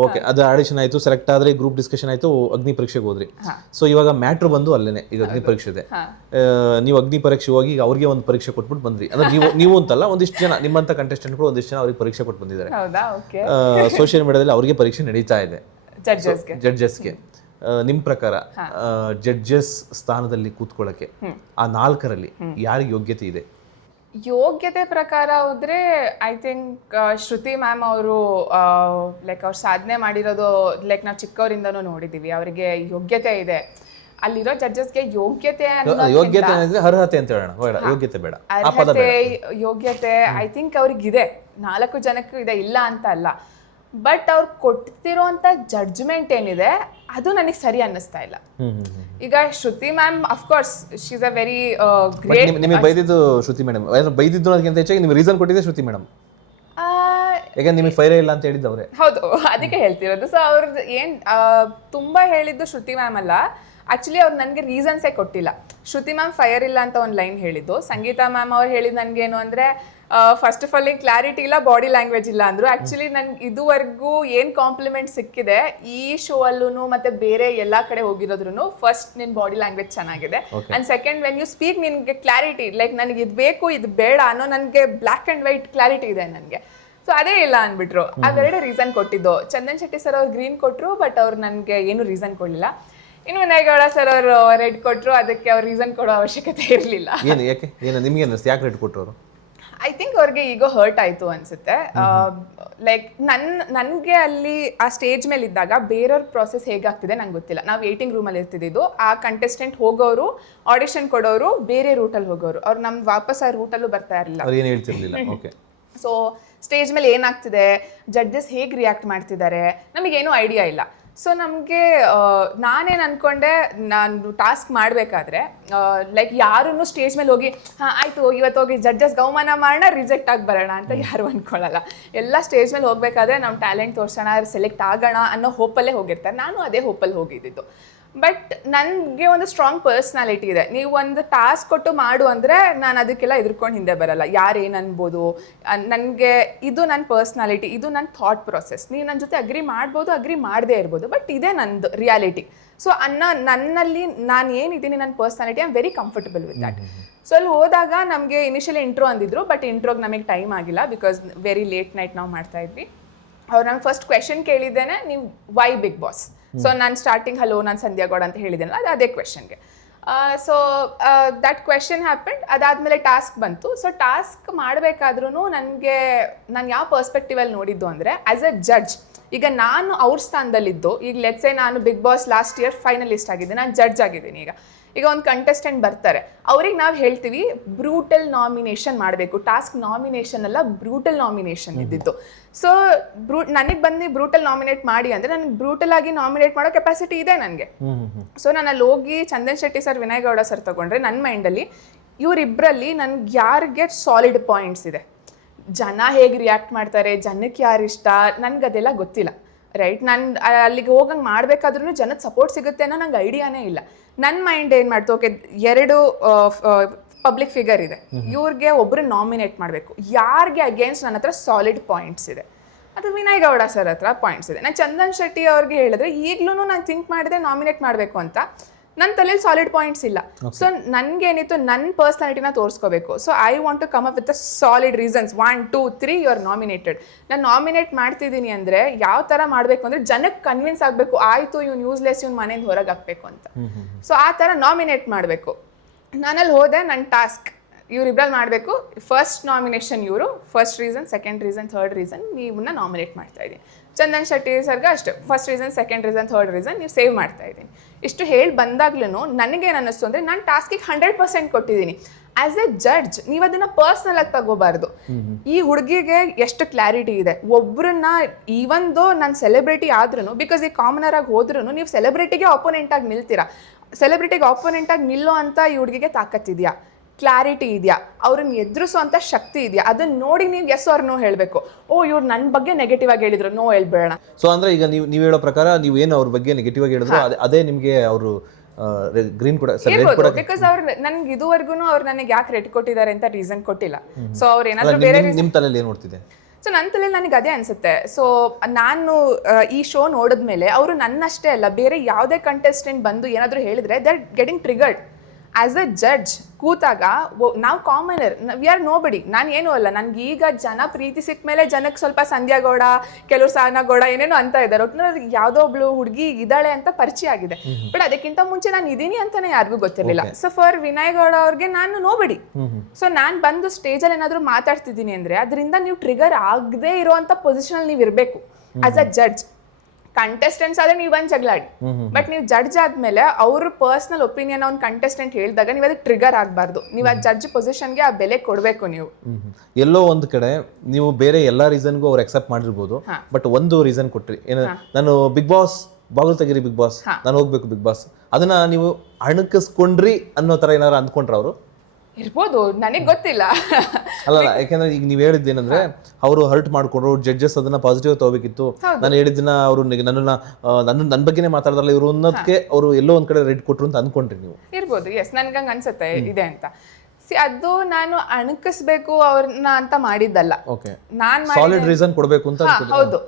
ಓಕೆ, ಅದು ಆಡಿಷನ್ ಆಯಿತು, ಸೆಲೆಕ್ಟ್ ಆದರೆ ಗ್ರೂಪ್ ಡಿಸ್ಕಷನ್ ಆಯಿತು, ಅಗ್ನಿ ಪರೀಕ್ಷೆಗೆ ಹೋದ್ರಿ. ಸೊ ಇವಾಗ ಮ್ಯಾಟ್ರ್ ಬಂದು ಅಲ್ಲೇನೆ, ಈಗ ಅಗ್ನಿ ಪರೀಕ್ಷೆ ಇದೆ. ನೀವು ಅಗ್ನಿ ಪರೀಕ್ಷೆ ಹೋಗಿ ಅವ್ರಿಗೆ ಒಂದು ಪರೀಕ್ಷೆ ಕೊಟ್ಬಿಟ್ಟು ಬಂದ್ರಿ. ಅಂದ್ರೆ ನೀವು ಅಂತಲ್ಲ, ಒಂದಿಷ್ಟು ಜನ ನಿಮ್ಮಂತ ಕಂಟೆಸ್ಟೆಂಟ್ಗಳು ಒಂದಿಷ್ಟು ಜನ ಅವ್ರಿಗೆ ಪರೀಕ್ಷೆ ಕೊಟ್ಟು ಬಂದಿದ್ದಾರೆ. ಸೋಷಿಯಲ್ ಮೀಡಿಯಾದಲ್ಲಿ ಅವ್ರಿಗೆ ಪರೀಕ್ಷೆ ನಡೀತಾ ಇದೆ ಜಡ್ಜಸ್ಗೆ. ನಿಮ್ಮ ಪ್ರಕಾರ ಜಡ್ಜಸ್ ಸ್ಥಾನದಲ್ಲಿ ಕೂತ್ಕೊಳ್ಳಕ್ಕೆ ಆ 4ರಲ್ಲಿ ಯಾರಿಗೆ ಯೋಗ್ಯತೆ ಇದೆ? ಯೋಗ್ಯತೆ ಪ್ರಕಾರ ಹೋದ್ರೆ ಐ ಥಿಂಕ್ ಶ್ರುತಿ ಮ್ಯಾಮ್ ಅವರು ಲೈಕ್ ಅವ್ರು ಸಾಧನೆ ಮಾಡಿರೋದು ಲೈಕ್ ನಾವು ಚಿಕ್ಕವರಿಂದನೂ ನೋಡಿದ್ದೀವಿ. ಅವರಿಗೆ ಯೋಗ್ಯತೆ ಇದೆ. ಅಲ್ಲಿರೋ ಜಡ್ಜಸ್ಗೆ ಯೋಗ್ಯತೆ ಅಂದ್ರೆ ಅರ್ಹತೆ ಅಂತ ಹೇಳೋಣ, ಯೋಗ್ಯತೆ ಬೇಡ. ಯೋಗ್ಯತೆ ಐ ಥಿಂಕ್ ಅವ್ರಿಗಿದೆ, 4 ಜನಕ್ಕೂ ಇದೆ, ಇಲ್ಲ ಅಂತ ಅಲ್ಲ. ಬಟ್ ಅವ್ರು ಕೊಡ್ತಿರೋಂಥ ಜಡ್ಜ್ಮೆಂಟ್ ಏನಿದೆ ಅದು ನನಗೆ ಸರಿ ಅನ್ನಿಸ್ತಾ ಇಲ್ಲ. ಈಗ Shruti ma'am of course she is a very great. ನಿಮಗೆ ಬೈದಿದ್ದು ಶ್ರುತಿ ಮೇಡಮ್, ಬೈದಿದ್ದು ಅದಕ್ಕಿಂತ ಹೆಚ್ಚಾಗಿ ನಿಮ್ಗೆ ರೀಸನ್ ಕೊಟ್ಟಿದ್ದೆ ಶ್ರುತಿ ಮೇಡಮ್, ಯಾಕಂದ್ರೆ ನಿಮಗೆ ಫೈರೇ ಇಲ್ಲ ಅಂತ ಹೇಳಿದ್ದು ಅವರೇ. ಹೌದು, ಅದಕ್ಕೆ ಹೇಳ್ತಿರೋದು. ಸೊ ಅವ್ರದ್ದು ಏನು ತುಂಬ ಹೇಳಿದ್ದು ಶ್ರುತಿ ಮ್ಯಾಮ್ ಅಲ್ಲ, ಆ್ಯಕ್ಚುಲಿ ಅವ್ರು ನನಗೆ ರೀಸನ್ಸೇ ಕೊಟ್ಟಿಲ್ಲ. ಶ್ರುತಿ ಮ್ಯಾಮ್ ಫೈರ್ ಇಲ್ಲ ಅಂತ ಒಂದು ಲೈನ್ ಹೇಳಿದ್ದು. ಸಂಗೀತಾ ಮ್ಯಾಮ್ ಅವ್ರು ಹೇಳಿದ್ದು ನನಗೇನು ಅಂದರೆ ಫಸ್ಟ್ ಆಫ್ ಆಲ್ ಕ್ಲಾರಿಟಿ ಇಲ್ಲ, ಬಾಡಿ ಲ್ಯಾಂಗ್ವೇಜ್ ಇಲ್ಲ ಅಂದರು. ಆ್ಯಕ್ಚುಲಿ ನನ್ಗೆ ಇದುವರೆಗೂ ಏನು ಕಾಂಪ್ಲಿಮೆಂಟ್ ಸಿಕ್ಕಿದೆ ಈ ಶೋ ಅಲ್ಲೂ ಮತ್ತು ಬೇರೆ ಎಲ್ಲ ಕಡೆ ಹೋಗಿರೋದ್ರೂ, ಫಸ್ಟ್ ನಿನ್ನ ಬಾಡಿ ಲ್ಯಾಂಗ್ವೇಜ್ ಚೆನ್ನಾಗಿದೆ, and second when you speak ನಿನಗೆ ಕ್ಲಾರಿಟಿ, ಲೈಕ್ ನನಗೆ ಇದು ಬೇಕು ಇದು ಬೇಡ ಅನ್ನೋ ನನಗೆ ಬ್ಲ್ಯಾಕ್ ಆ್ಯಂಡ್ ವೈಟ್ ಕ್ಲಾರಿಟಿ ಇದೆ ನನಗೆ. ಸೊ ಅದೇ ಇಲ್ಲ ಅಂದ್ಬಿಟ್ರು. ಅವೆರಡು ರೀಸನ್ ಕೊಟ್ಟಿದ್ದು. ಚಂದನ್ ಶೆಟ್ಟಿ ಸರ್ ಅವ್ರು ಗ್ರೀನ್ ಕೊಟ್ಟರು, ಬಟ್ ಅವ್ರು ನನಗೆ ಏನು ರೀಸನ್ ಕೊಡಲಿಲ್ಲ. ಇನ್ನು ವಿನಯ್ ಗೌಡ ಸರ್ ಅವರು ರೆಡ್ ಕೊಟ್ಟರು, ಅದಕ್ಕೆ ಅವ್ರು ರೀಸನ್ ಕೊಡೋ ಅವಶ್ಯಕತೆ ಇರಲಿಲ್ಲ. ಯಾಕೆ ನಿಮಗೆ ಯಾಕೆ ರೆಡ್ ಕೊಟ್ಟರು? ಐ ಥಿಂಕ್ ಅವ್ರಿಗೆ ಈಗೋ ಹರ್ಟ್ ಆಯ್ತು ಅನ್ಸುತ್ತೆ. ಲೈಕ್ ನನಗೆ ಅಲ್ಲಿ ಆ ಸ್ಟೇಜ್ ಮೇಲೆ ಇದ್ದಾಗ ಬೇರೆಯವ್ರ ಪ್ರಾಸೆಸ್ ಹೇಗಾಗ್ತಿದೆ ನಂಗೆ ಗೊತ್ತಿಲ್ಲ. ನಾವು ವೇಟಿಂಗ್ ರೂಮಲ್ಲಿ ಇರ್ತಿದ್ದು, ಆ ಕಂಟೆಸ್ಟೆಂಟ್ ಹೋಗೋರು ಆಡಿಷನ್ ಕೊಡೋರು ಬೇರೆ ರೂಟಲ್ಲಿ ಹೋಗೋರು, ಅವ್ರು ನಮ್ದು ವಾಪಸ್ ಆ ರೂಟಲ್ಲೂ ಬರ್ತಾ ಇರಲಿಲ್ಲ. ಏನು ಹೇಳ್ತಿರ್ಲಿಲ್ಲ. ಓಕೆ. ಸೊ ಸ್ಟೇಜ್ ಮೇಲೆ ಏನಾಗ್ತಿದೆ, ಜಡ್ಜಸ್ ಹೇಗೆ ರಿಯಾಕ್ಟ್ ಮಾಡ್ತಿದ್ದಾರೆ, ನಮಗೇನೂ ಐಡಿಯಾ ಇಲ್ಲ. ಸೊ ನಮಗೆ ನಾನೇನು ಅಂದ್ಕೊಂಡೆ, ನಾನು ಟಾಸ್ಕ್ ಮಾಡಬೇಕಾದ್ರೆ ಲೈಕ್ ಯಾರೂ ಸ್ಟೇಜ್ ಮೇಲೆ ಹೋಗಿ ಹಾಂ ಆಯಿತು ಇವತ್ತು ಹೋಗಿ ಜಡ್ಜಸ್ ಅವಮಾನ ಮಾಡೋಣ ರಿಜೆಕ್ಟ್ ಆಗಿ ಬರೋಣ ಅಂತ ಯಾರು ಅಂದ್ಕೊಳ್ಳಲ್ಲ. ಎಲ್ಲ ಸ್ಟೇಜ್ ಮೇಲೆ ಹೋಗ್ಬೇಕಾದ್ರೆ ನಮ್ಮ ಟ್ಯಾಲೆಂಟ್ ತೋರಿಸೋಣ, ಸೆಲೆಕ್ಟ್ ಆಗೋಣ ಅನ್ನೋ ಹೋಪಲ್ಲೇ ಹೋಗಿರ್ತಾರೆ. ನಾನು ಅದೇ ಹೋಪಲ್ಲಿ ಹೋಗಿದ್ದಿದ್ದು. ಬಟ್ ನನಗೆ ಒಂದು ಸ್ಟ್ರಾಂಗ್ ಪರ್ಸ್ನಾಲಿಟಿ ಇದೆ. ನೀವು ಒಂದು ಟಾಸ್ಕ್ ಕೊಟ್ಟು ಮಾಡು ಅಂದರೆ ನಾನು ಅದಕ್ಕೆಲ್ಲ ಎದುರ್ಕೊಂಡು ಹಿಂದೆ ಬರಲ್ಲ. ಯಾರು ಏನು ಅನ್ಬೋದು, ನನಗೆ ಇದು ನನ್ನ ಪರ್ಸ್ನಾಲಿಟಿ, ಇದು ನನ್ನ ಥಾಟ್ ಪ್ರೊಸೆಸ್. ನೀವು ನನ್ನ ಜೊತೆ ಅಗ್ರಿ ಮಾಡ್ಬೋದು, ಅಗ್ರಿ ಮಾಡದೇ ಇರ್ಬೋದು, ಬಟ್ ಇದೇ ನಂದು ರಿಯಾಲಿಟಿ. ಸೊ ನನ್ನಲ್ಲಿ ನಾನು ಏನಿದ್ದೀನಿ, ನನ್ನ personality I am very comfortable with that. So ಅಲ್ಲಿ ಹೋದಾಗ ನಮಗೆ ಇನಿಷಿಯಲಿ ಇಂಟ್ರೋ ಅಂದಿದ್ರು, ಬಟ್ ಇಂಟ್ರೋಗೆ ನಮಗೆ ಟೈಮ್ ಆಗಿಲ್ಲ ಬಿಕಾಸ್ ವೆರಿ ಲೇಟ್ ನೈಟ್ ನಾವು ಮಾಡ್ತಾ ಇದ್ವಿ. ಅವ್ರು ನಂಗೆ ಫಸ್ಟ್ ಕ್ವೆಶನ್ ಕೇಳಿದ್ದೇನೆ, ನೀವು ವೈ ಬಿಗ್ ಬಾಸ್. ಸೊ ನಾನು ಸ್ಟಾರ್ಟಿಂಗ್ ಹಲೋ ನಾನು ಸಂಧ್ಯಾ ಗೌಡ ಅಂತ ಹೇಳಿದ್ದೇನಲ್ಲ, ಅದು ಅದೇ ಕ್ವೆಶನ್ಗೆ. So that question happened. ಅದಾದಮೇಲೆ ಟಾಸ್ಕ್ ಬಂತು. ಸೊ ಟಾಸ್ಕ್ ಮಾಡಬೇಕಾದ್ರೂ ನನಗೆ ನಾನು ಯಾವ ಪರ್ಸ್ಪೆಕ್ಟಿವಲ್ಲಿ ನೋಡಿದ್ದು ಅಂದರೆ, ಆ್ಯಸ್ ಅ ಜಡ್ಜ್, ಈಗ ನಾನು ಅವ್ರ ಸ್ಥಾನದಲ್ಲಿದ್ದು, ಈಗ ಲೆಟ್ಸೆ ನಾನು Bigg Boss last year finalist ಆಗಿದ್ದೆ, ನಾನು ಜಡ್ಜ್ ಆಗಿದ್ದೀನಿ. ಈಗ ಒಂದು ಕಂಟೆಸ್ಟೆಂಟ್ ಬರ್ತಾರೆ, ಅವ್ರಿಗೆ ನಾವು ಹೇಳ್ತೀವಿ ಬ್ರೂಟಲ್ ನಾಮಿನೇಷನ್ ಮಾಡಬೇಕು. ಟಾಸ್ಕ್ ನಾಮಿನೇಷನ್ ಅಲ್ಲ, ಬ್ರೂಟಲ್ ನಾಮಿನೇಷನ್ ಇದ್ದಿದ್ದು. ಸೊ ನನಗೆ ಬಂದು ಬ್ರೂಟಲ್ ನಾಮಿನೇಟ್ ಮಾಡಿ ಅಂದರೆ ನನಗೆ ಬ್ರೂಟಲ್ ಆಗಿ ನಾಮಿನೇಟ್ ಮಾಡೋ ಕೆಪಾಸಿಟಿ ಇದೆ ನನಗೆ. ಸೊ ನಾನು ಅಲ್ಲಿ ಹೋಗಿ ಚಂದನ್ ಶೆಟ್ಟಿ ಸರ್, ವಿನಯ್ ಗೌಡ ಸರ್ ತಗೊಂಡ್ರೆ, ನನ್ನ ಮೈಂಡಲ್ಲಿ ಇವರಿಬ್ಬರಲ್ಲಿ ನನ್ಗೆ ಯಾರಿಗೆ ಸಾಲಿಡ್ ಪಾಯಿಂಟ್ಸ್ ಇದೆ, ಜನ ಹೇಗೆ ರಿಯಾಕ್ಟ್ ಮಾಡ್ತಾರೆ, ಜನಕ್ಕೆ ಯಾರು ಇಷ್ಟ, ನನಗೆ ಅದೆಲ್ಲ ಗೊತ್ತಿಲ್ಲ. ರೈಟ್, ನಾನು ಅಲ್ಲಿಗೆ ಹೋಗಂಗೆ ಮಾಡಬೇಕಾದ್ರೂ ಜನದ ಸಪೋರ್ಟ್ ಸಿಗುತ್ತೆ ಅನ್ನೋ ನಂಗೆ ಐಡಿಯಾನೇ ಇಲ್ಲ. ನನ್ನ ಮೈಂಡ್ ಏನು ಮಾಡ್ತು, ಓಕೆ 2 ಪಬ್ಲಿಕ್ ಫಿಗರ್ ಇದೆ, ಇವ್ರಿಗೆ ಒಬ್ಬರು ನಾಮಿನೇಟ್ ಮಾಡಬೇಕು. ಯಾರಿಗೆ ಅಗೇನ್ಸ್ಟ್ ನನ್ನ ಹತ್ರ ಸಾಲಿಡ್ ಪಾಯಿಂಟ್ಸ್ ಇದೆ, ಅದು ವಿನಯ್ ಗೌಡ ಸರ್ ಹತ್ರ ಪಾಯಿಂಟ್ಸ್ ಇದೆ. ನಾನು ಚಂದನ್ ಶೆಟ್ಟಿ ಅವ್ರಿಗೆ ಹೇಳಿದ್ರೆ ಈಗಲೂ ನಾನು ಥಿಂಕ್ ಮಾಡಿದೆ ನಾಮಿನೇಟ್ ಮಾಡಬೇಕು ಅಂತ, ನನ್ನ ತಲೆಯಲ್ಲಿ ಸಾಲಿಡ್ ಪಾಯಿಂಟ್ಸ್ ಇಲ್ಲ. ಸೊ ನನಗೇನಿತ್ತು, ನನ್ನ ಪರ್ಸ್ನಾಲಿಟಿನ ತೋರಿಸ್ಕೋಬೇಕು. So I want to come up with a solid reasons. 1 2 3 you are nominated. ನಾನು ನಾಮಿನೇಟ್ ಮಾಡ್ತಿದ್ದೀನಿ ಅಂದರೆ ಯಾವ ಥರ ಮಾಡಬೇಕು ಅಂದರೆ, ಜನಕ್ಕೆ ಕನ್ವಿನ್ಸ್ ಆಗಬೇಕು, ಆಯಿತು ಇವ್ನು ಯೂಸ್ಲೆಸ್, ಇವ್ನು ಮನೆಯಿಂದ ಹೊರಗೆ ಹಾಕಬೇಕು ಅಂತ. ಸೊ ಆ ಥರ ನಾಮಿನೇಟ್ ಮಾಡಬೇಕು. ನಾನಲ್ಲಿ ಹೋದೆ, ನನ್ನ ಟಾಸ್ಕ್ ಇವರಿಬ್ಬರಲ್ಲಿ ಮಾಡಬೇಕು. ಫಸ್ಟ್ ನಾಮಿನೇಷನ್ ಇವರು, first reason, second reason, third reason ನೀವನ್ನ ನಾಮಿನೇಟ್ ಮಾಡ್ತಾ ಇದ್ದೀನಿ. ಚಂದನ್ ಶೆಟ್ಟಿ ಸರ್ಗೆ ಅಷ್ಟೇ, first reason, second reason, third reason ನೀವು ಸೇವ್ ಮಾಡ್ತಾ ಇದ್ದೀನಿ. ಇಷ್ಟು ಹೇಳಿ ಬಂದಾಗ್ಲೂ ನನಗೇನು ಅನ್ನಿಸ್ತು ಅಂದರೆ, ನಾನು ಟಾಸ್ಕಿಗೆ 100% ಕೊಟ್ಟಿದ್ದೀನಿ. ಆ್ಯಸ್ ಎ ಜಡ್ಜ್ ನೀವು ಅದನ್ನು ಪರ್ಸ್ನಲ್ ಆಗಿ ತಗೋಬಾರ್ದು. ಈ ಹುಡುಗಿಗೆ ಎಷ್ಟು ಕ್ಲಾರಿಟಿ ಇದೆ, ಒಬ್ಬರನ್ನ ಈವನ್ ದೋ ನಾನು ಸೆಲೆಬ್ರಿಟಿ ಆದ್ರೂ, ಬಿಕಾಸ್ ಈ ಕಾಮನರ್ ಆಗಿ ಹೋದ್ರೂ ನೀವು ಸೆಲೆಬ್ರಿಟಿಗೆ ಆಪೋನೆಂಟ್ ಆಗಿ ನಿಲ್ತೀರಾ. ಸೆಲೆಬ್ರಿಟಿಗೆ ಆಪೋನೆಂಟ್ ಆಗಿ ನಿಲ್ಲೋ ಅಂತ ಈ ಹುಡುಗಿಗೆ ತಾಕತ್ತಿದೆಯಾ, ಕ್ಲಾರಿಟಿ ಇದೆಯಾ, ಅವ್ರನ್ನ ಎದುರಿಸುವಂಥ ಶಕ್ತಿ ಇದೆಯಾ, ಅದನ್ನ ನೋಡಿ ನೀವು ಎಸ್ ಆರ್ ನೋ ಹೇಳಬೇಕು. ಓ ಇವ್ರು ನನ್ನ ಬಗ್ಗೆ ನೆಗೆಟಿವ್ ಆಗಿ ಹೇಳಿದ್ರು, ನೋ ಹೇಳ್ಬೇಡ. ಸೊ ಅಂದ್ರೆ ಈಗ ನೀವು ಹೇಳೋ ಪ್ರಕಾರ ನೀವು ಏನು ಅವ್ರ ಬಗ್ಗೆ ನೆಗೆಟಿವ್ ಆಗಿ ಹೇಳಿದ್ರು ಅದೇ ನಿಮಗೆ ಅವರು ಗ್ರೀನ್ ಕೂಡ ಬಿಕಾಸ್ ಅವ್ರು ನನ್ಗೆ ಇದುವರೆಗೂ ಅವ್ರು ನನಗೆ ಯಾಕೆ ರೆಡ್ ಕೊಟ್ಟಿದ್ದಾರೆ ಅಂತ ರೀಸನ್ ಕೊಟ್ಟಿಲ್ಲ. ಸೊ ಅವ್ರು ಏನಾದ್ರು ಬೇರೆ ನಿಮ್ಮ ತಲೆಯಲ್ಲಿ ಏನು ನೋಡ್ತಿದೆ? ಸೊ ನನ್ನ ತಲೆಯಲ್ಲಿ ನನಗೆ ಅದೇ ಅನ್ಸುತ್ತೆ. ಸೊ ನಾನು ಈ ಶೋ ನೋಡಿದ್ಮೇಲೆ ಅವರು ನನ್ನಷ್ಟೇ ಅಲ್ಲ, ಬೇರೆ ಯಾವುದೇ ಕಂಟೆಸ್ಟೆಂಟ್ ಬಂದು ಏನಾದರೂ ಹೇಳಿದ್ರೆ they are getting triggered. As a judge ಕೂತಾಗ ನಾವು ಕಾಮನರ್, ವಿ ಆರ್ ನೋ ಬಡಿ. ನಾನು ಏನೂ ಅಲ್ಲ, ನನಗೆ ಈಗ ಜನ ಪ್ರೀತಿ ಸಿಕ್ಕ ಮೇಲೆ ಜನಕ್ಕೆ ಸ್ವಲ್ಪ ಸಂಧ್ಯಾ ಗೌಡ, ಕೆಲವರು ಸಹನಾ ಗೌಡ ಏನೇನೋ ಅಂತ ಇದ್ದಾರೆ. ಒಟ್ಟಿನಲ್ಲಿ ಯಾವುದೋ ಒಬ್ಳು ಹುಡುಗಿ ಇದ್ದಾಳೆ ಅಂತ ಪರಿಚಯ ಆಗಿದೆ. ಬಟ್ ಅದಕ್ಕಿಂತ ಮುಂಚೆ ನಾನು ಇದೀನಿ ಅಂತಾನೆ ಯಾರಿಗೂ ಗೊತ್ತಿರಲಿಲ್ಲ. ಸೊ ಫಾರ್ ವಿನಯ್ ಗೌಡ ಅವ್ರಿಗೆ ನಾನು ನೋ ಬಡಿ. ಸೊ ನಾನು ಬಂದು ಸ್ಟೇಜಲ್ಲಿ ಏನಾದರೂ ಮಾತಾಡ್ತಿದ್ದೀನಿ ಅಂದರೆ ಅದರಿಂದ ನೀವು ಟ್ರಿಗರ್ ಆಗದೆ ಇರೋವಂಥ ಪೊಸಿಷನಲ್ಲಿ ನೀವು ಇರಬೇಕು ಆಸ್ ಅ ಜಡ್ಜ್. ಕಂಟೆಸ್ಟೆಂಟ್ಸ್ ಆದ್ರೆ ನೀವು ಬಂದು ಜಗಳಾಡಿ, ಬಟ್ ನೀವು ಜಡ್ಜ್ ಆದ್ಮೇಲೆ ಅವ್ರ ಪರ್ಸನಲ್ ಒಪಿನಿಯನ್ ಅವ್ನ ಕಂಟೆಸ್ಟೆಂಟ್ ಹೇಳಿದಾಗ ನೀವು ಅದಕ್ಕೆ ಟ್ರಿಗರ್ ಆಗಬಾರ್ದು. ನೀವು ಆ ಜಡ್ಜ್ ಪೊಸಿಷನ್ಗೆ ಆ ಬೆಲೆ ಕೊಡಬೇಕು. ನೀವು ಎಲ್ಲೋ ಒಂದು ಕಡೆ ನೀವು ಬೇರೆ ಎಲ್ಲಾ ರೀಸನ್ಗೂ ಅವ್ರು ಅಕ್ಸೆಪ್ಟ್ ಮಾಡಿರ್ಬೋದು, ಬಟ್ ಒಂದು ರೀಸನ್ ಕೊಟ್ರಿ, ಏನು ನಾನು ಬಿಗ್ ಬಾಸ್ ಬಾಗಿಲು ತೆಗೀರಿ, ಬಿಗ್ ಬಾಸ್ ನಾನು ಹೋಗ್ಬೇಕು ಬಿಗ್ ಬಾಸ್, ಅದನ್ನ ನೀವು ಅಣಕಿಸ್ಕೊಂಡ್ರಿ ಅನ್ನೋ ತರ ಏನಾರು ಅಂದ್ಕೊಂಡ್ರ ಅವರು? ಇರ್ಬೋದು, ನನಗೆ ಗೊತ್ತಿಲ್ಲ. ಅಲ್ಲ, ಯಾಕಂದ್ರೆ ಈಗ ನೀವು ಹೇಳಿದ್ದೇನಂದ್ರೆ ಅವರು ಹರ್ಟ್ ಮಾಡ್ಕೊಂಡ್ರು, ಜಡ್ಜಸ್ ಅದನ್ನ ಪಾಸಿಟಿವ್ ತಗೋಬೇಕಿತ್ತು. ನಾನು ಹೇಳಿದ್ದನ್ನ ಅವರು ನನ್ನ ಬಗ್ಗೆನೇ ಮಾತಾಡ್ದಾರಲ್ಲ ಇವರು ಅನ್ನೋದಕ್ಕೆ ಅವರು ಎಲ್ಲೋ ಒಂದ್ ಕಡೆ ರೆಡ್ ಕೊಟ್ರು ಅಂತ ಅನ್ಕೊಂಡ್ರಿ ನೀವು? ಇರ್ಬೋದು, ಎಸ್, ನನ್ಗಂಗೆ ಅನ್ಸುತ್ತೆ ಇದೆ ಅಂತ. ಅದು ನಾನು ಅಣಕಿಸ್ಬೇಕು ಅವ್ರನ್ನ ಅಂತ ಮಾಡಿದ್ದಲ್ಲ. ನಾನು ಸಾಲಿಡ್ ರೀಸನ್ ಕೊಡ್ಬೇಕು ಅಂತ. ಹೌದು,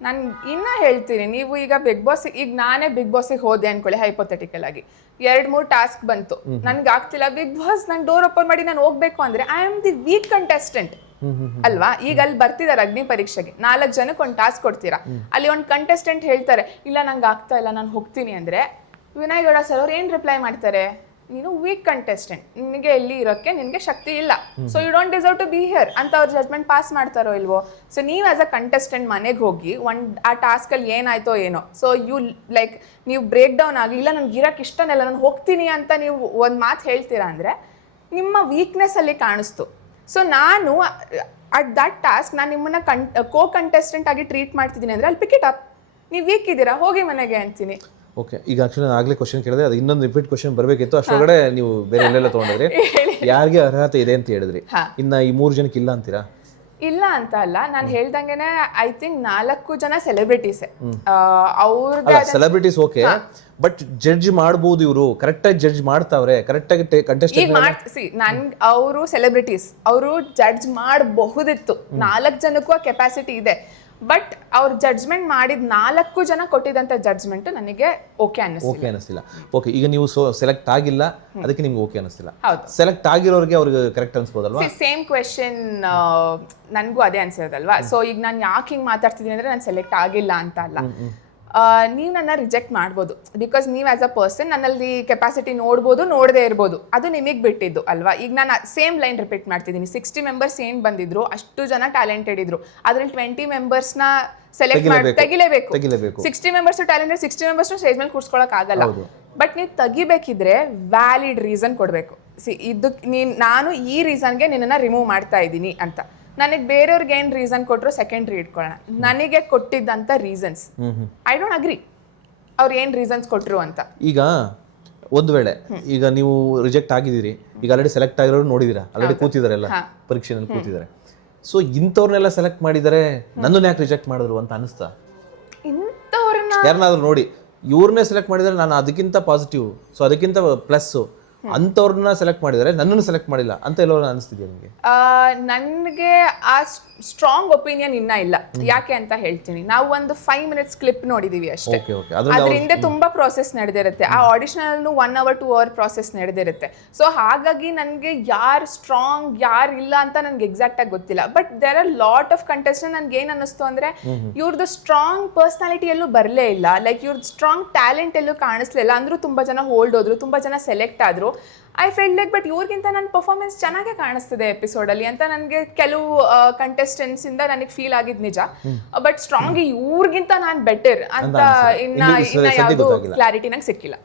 ನಾನು ಇನ್ನ ಹೇಳ್ತೀನಿ. ನೀವು ಈಗ ಬಿಗ್ ಬಾಸ್, ಈಗ ನಾನೇ ಬಿಗ್ ಬಾಸಿಗೆ ಹೋದೆ ಅನ್ಕೊಳ್ಳಿ, ಹೈಪೋಥೆಟಿಕಲ್ ಆಗಿ 2-3 ಟಾಸ್ಕ್ ಬಂತು, ನನ್ಗೆ ಆಗ್ತಿಲ್ಲ ಬಿಗ್ ಬಾಸ್, ನಾನು ಡೋರ್ ಓಪನ್ ಮಾಡಿ ನಾನು ಹೋಗ್ಬೇಕು ಅಂದ್ರೆ I am the weak contestant ಅಲ್ವಾ? ಈಗ ಅಲ್ಲಿ ಬರ್ತಿದ್ದಾರೆ ಅಗ್ನಿ ಪರೀಕ್ಷೆಗೆ, 4 ಜನಕ್ಕೆ ಒಂದು ಟಾಸ್ಕ್ ಕೊಡ್ತೀರಾ, ಅಲ್ಲಿ ಒಂದು ಕಂಟೆಸ್ಟೆಂಟ್ ಹೇಳ್ತಾರೆ ಇಲ್ಲ ನಂಗೆ ಆಗ್ತಾ ಇಲ್ಲ ನಾನು ಹೋಗ್ತೀನಿ ಅಂದ್ರೆ ವಿನಯ್ ಗೌಡ ಸರ್ ಅವ್ರು ಏನ್ ರಿಪ್ಲೈ ಮಾಡ್ತಾರೆ? ನೀನು ವೀಕ್ ಕಂಟೆಸ್ಟೆಂಟ್, ನಿನಗೆ ಎಲ್ಲಿ ಇರೋಕ್ಕೆ ನಿನಗೆ ಶಕ್ತಿ ಇಲ್ಲ, so you don't deserve to be here ಅಂತ ಅವ್ರ ಜಜ್ಮೆಂಟ್ ಪಾಸ್ ಮಾಡ್ತಾರೋ ಇಲ್ವೋ. ಸೊ ನೀವು ಆಸ್ ಅ ಕಂಟೆಸ್ಟೆಂಟ್ ಮನೆಗೆ ಹೋಗಿ ಆ ಟಾಸ್ಕಲ್ಲಿ ಏನಾಯ್ತೋ ಏನೋ, ಸೊ ಯು ಲೈಕ್ ನೀವು ಬ್ರೇಕ್ ಡೌನ್ ಆಗಿ ಇಲ್ಲ ನನಗೆ ಇರೋಕ್ಕೆ ಇಷ್ಟನೆಲ್ಲ ನಾನು ಹೋಗ್ತೀನಿ ಅಂತ ನೀವು ಒಂದು ಮಾತು ಹೇಳ್ತೀರಾ ಅಂದರೆ ನಿಮ್ಮ ವೀಕ್ನೆಸ್ ಅಲ್ಲಿ ಕಾಣಿಸ್ತು. ಸೊ ನಾನು ಅಟ್ ದಟ್ ಟಾಸ್ಕ್ ನಾನು ನಿಮ್ಮನ್ನ ಕೋ ಕಂಟೆಸ್ಟೆಂಟ್ ಆಗಿ ಟ್ರೀಟ್ ಮಾಡ್ತಿದ್ದೀನಿ ಅಂದರೆ ಅಲ್ಲಿ ಪಿಕ್ ಇಟ್ ಅಪ್, ನೀವು ವೀಕ್ ಇದ್ದೀರಾ ಹೋಗಿ ಮನೆಗೆ ಅಂತೀನಿ. ಓಕೆ, ಈಗ ಆಕ್ಚುಲಿ ನಾನು ಆಗಲೇ ಕ್ವಶನ್ ಕೇಳಿದೆ, ಅದು ಇನ್ನೊಂದು ರಿಪೀಟ್ ಕ್ವಶನ್ ಬರಬೇಕಿತ್ತು, ಅಷ್ಟೊಳಗಡೆ ನೀವು ಬೇರೆ ಎಲ್ಲೆಲ್ಲ ತೊಗೊಂಡಿದ್ರಿ. ಯಾರಿಗೆ ಅರ್ಹತೆ ಇದೆ ಅಂತ ಹೇಳಿದ್ರಿ, ಇನ್ನು ಈ 3 ಜನಕ್ಕೆ ಇಲ್ಲ ಅಂತೀರಾ? ಇಲ್ಲ ಅಂತ ಅಲ್ಲ, ನಾನು ಹೇಳ್ದಂಗೆನೆ ಐ ಥಿಂಕ್ 4 ಜನ ಸೆಲೆಬ್ರಿಟೀಸೇ ಅವ್ರದ್ದು. ಸೆಲೆಬ್ರಿಟೀಸ್ ಓಕೆ, ಬಟ್ ಜಡ್ಜ್ ಮಾಡ್ಬೋದು ಇವರು, ಕರೆಕ್ಟಾಗಿ ಜಡ್ಜ್ ಮಾಡ್ತಾವ್ರೆ, ಕರೆಕ್ಟಾಗಿ ಕಂಟೆಸ್ಟೆಂಟ್ ಅವರು ಸೆಲೆಬ್ರಿಟೀಸ್, ಅವರು ಜಡ್ಜ್ ಮಾಡಬಹುದಿತ್ತು. 4 ಜನಕ್ಕೂ ಆ ಕೆಪಾಸಿಟಿ ಇದೆ, ಬಟ್ ಅವ್ರು ಜಡ್ಜ್ಮೆಂಟ್ ಮಾಡಿದ 4 ಜನ ಕೊಟ್ಟಿದ್ದಂತ ಜಡ್ಜ್ಮೆಂಟ್ ನನಗೆ ಓಕೆ ಅನ್ನಿಸ್ತಿಲ್ಲ. ಓಕೆ, ಈಗ ನೀವು ಸೆಲೆಕ್ಟ್ ಆಗಿಲ್ಲ, ಅದಕ್ಕೆ ನಿಮ್ಗೆ ಓಕೆ ಅನ್ನಿಸ್ತಿಲ್ಲ. ಹೌದು, ಸೆಲೆಕ್ಟ್ ಆಗಿರೋರಿಗೆ ಅವ್ರಿಗೆ ಕರೆಕ್ಟ್ ಅನ್ಸ್ಬೋದಲ್ವಾ? ಸೇಮ್ ಕ್ವೆಶನ್ ನನಗೂ ಅದೇ ಅನ್ಸಿರೋದಲ್ವಾ. ಸೊ ಈಗ ನಾನು ಯಾಕೆ ಹಿಂಗೆ ಮಾತಾಡ್ತಿದ್ದೀನಿ ಅಂದ್ರೆ ನಾನು ಸೆಲೆಕ್ಟ್ ಆಗಿಲ್ಲ ಅಂತ ಅಲ್ಲ, ನೀವು ನನ್ನ ರಿಜೆಕ್ಟ್ ಮಾಡ್ಬೋದು, ಬಿಕಾಸ್ ನೀವು ಆಸ್ ಅ ಪರ್ಸನ್ ನನ್ನಲ್ಲಿ ಕೆಪಾಸಿಟಿ ನೋಡ್ಬೋದು, ನೋಡದೇ ಇರ್ಬೋದು, ಅದು ನಿಮಗೆ ಬಿಟ್ಟಿದ್ದು ಅಲ್ವಾ. ಈಗ ನಾನು ಸೇಮ್ ಲೈನ್ ರಿಪೀಟ್ ಮಾಡ್ತಿದ್ದೀನಿ, 60 ಮೆಂಬರ್ಸ್ ಏನು ಬಂದಿದ್ರು ಅಷ್ಟು ಜನ ಟ್ಯಾಲೆಂಟೆಡ್ ಇದ್ರು, ಅದ್ರಲ್ಲಿ 20 ಮೆಂಬರ್ಸ್ನ ಸೆಲೆಕ್ಟ್ ಮಾಡಿ ತೆಗಿಲೇಬೇಕು. 60 ಮೆಂಬರ್ಸ್ ಟ್ಯಾಲೆಂಟೆಡ್, 60 ಮೆಂಬರ್ಸ್ ಸ್ಟೇಜ್ ಮೇಲೆ ಕೂರ್ಸ್ಕೊಳಕ್ ಆಗಲ್ಲ. ಬಟ್ ನೀವು ತೆಗಿಬೇಕಿದ್ರೆ ವ್ಯಾಲಿಡ್ ರೀಸನ್ ಕೊಡಬೇಕು. ನಾನು ಈ ರೀಸನ್ಗೆ ನಿನ್ನನ್ನು ರಿಮೂವ್ ಮಾಡ್ತಾ ಇದ್ದೀನಿ ಅಂತ. ನನಗೆ ಬೇರೆಯವ್ರಿಗೆ ಏನು ರೀಸನ್ ಕೊಟ್ಟರು ಸೆಕೆಂಡ್ರಿ ಇಟ್ಕೊಳ್ಳೋಣ, ನನಗೆ ಕೊಟ್ಟಿದ್ದಂಥ ರೀಸನ್ಸ್ ಐ ಡೋಂಟ್ ಅಗ್ರಿ ಅವ್ರು ಏನು ರೀಸನ್ಸ್ ಕೊಟ್ಟರು ಅಂತ. ಈಗ ಒಂದು ವೇಳೆ ಈಗ ನೀವು ರಿಜೆಕ್ಟ್ ಆಗಿದ್ದೀರಿ, ಈಗ ಆಲ್ರೆಡಿ ಸೆಲೆಕ್ಟ್ ಆಗಿರೋರು ನೋಡಿದ್ದೀರಾ, ಆಲ್ರೆಡಿ ಕೂತಿದ್ದಾರೆ, ಎಲ್ಲ ಪರೀಕ್ಷೆನಲ್ಲಿ ಕೂತಿದ್ದಾರೆ. ಸೊ ಇಂಥವ್ರನ್ನೆಲ್ಲ ಸೆಲೆಕ್ಟ್ ಮಾಡಿದರೆ ನನ್ನನ್ನು ಯಾಕೆ ರಿಜೆಕ್ಟ್ ಮಾಡಿದ್ರು ಅಂತ ಅನಿಸ್ತಾ? ಇಂಥವ್ರನ್ನ ಯಾರನ್ನಾದ್ರೂ ನೋಡಿ ಇವ್ರನ್ನೇ ಸೆಲೆಕ್ಟ್ ಮಾಡಿದರೆ ನಾನು ಅದಕ್ಕಿಂತ ಪಾಸಿಟಿವ್, ಸೊ ಅದಕ್ಕಿಂತ ಪ್ಲಸ್ಸು, ಅಂಥವ್ರನ್ನ ಸೆಲೆಕ್ಟ್ ಮಾಡಿದರೆ ನನ್ನನ್ನು ಸೆಲೆಕ್ಟ್ ಮಾಡಿಲ್ಲ ಅಂತ ಎಲ್ಲೋ ಅನಿಸ್ತಿದೆ ನಿಮಗೆ? ನನಗೆ ಆ ಸ್ಟ್ರಾಂಗ್ ಒಪಿನಿಯನ್ ಇನ್ನ ಇಲ್ಲ. ಯಾಕೆ ಅಂತ ಹೇಳ್ತೀನಿ. ನಾವು ಒಂದು 5 minutes ಕ್ಲಿಪ್ ನೋಡಿದೀವಿ ಅಷ್ಟೇ, ಅದ್ರ ಹಿಂದೆ ತುಂಬಾ ಪ್ರೋಸೆಸ್ ನಡೆದಿರುತ್ತೆ. ಆ ಆಡಿಷನ್ 1 hour 2 hour ಪ್ರೋಸೆಸ್ ನಡೆದಿರುತ್ತೆ. ಸೊ ಹಾಗಾಗಿ ನನಗೆ ಯಾರು ಸ್ಟ್ರಾಂಗ್ ಯಾರು ಇಲ್ಲ ಅಂತ ನನಗೆ ಎಕ್ಸಾಕ್ಟ್ ಆಗಿ ಗೊತ್ತಿಲ್ಲ. But there are lot of contestant. ನನ್ಗೆ ಏನ್ ಅನ್ನಿಸ್ತು ಅಂದ್ರೆ ಇವ್ರದ್ದು ಸ್ಟ್ರಾಂಗ್ ಪರ್ಸನಾಲಿಟಿ ಎಲ್ಲೂ ಬರಲೇ ಇಲ್ಲ, ಲೈಕ್ ಇವ್ರದ್ದು ಸ್ಟ್ರಾಂಗ್ ಟ್ಯಾಲೆಂಟ್ ಎಲ್ಲೂ ಕಾಣಿಸ್ಲಿಲ್ಲ. ಅಂದ್ರೂ ತುಂಬಾ ಜನ ಹೋಲ್ಡ್ ಹೋದ್ರು, ತುಂಬಾ ಜನ ಸೆಲೆಕ್ಟ್ ಆದ್ರು. ಐ ಫೀಲ್ ಲೈಕ್ ಬಟ್ ಇವ್ರಿಗಿಂತ ನನ್ನ ಪರ್ಫಾರ್ಮೆನ್ಸ್ ಚೆನ್ನಾಗೇ ಕಾಣಿಸ್ತಿದೆ ಎಪಿಸೋಡಲ್ಲಿ ಅಂತ ನನಗೆ ಕೆಲವು ಕಂಟೆಸ್ಟೆಂಟ್ಸ್ ಇಂದ ನನಗೆ ಫೀಲ್ ಆಗಿದ್ ನಿಜ. ಬಟ್ ಸ್ಟ್ರಾಂಗ್ ಇವ್ರಿಗಿಂತ ನಾನು ಬೆಟರ್ ಅಂತ ಇನ್ನ ಯಾವುದು ಕ್ಲಾರಿಟಿ ನಂಗೆ ಸಿಕ್ಕಿಲ್ಲ.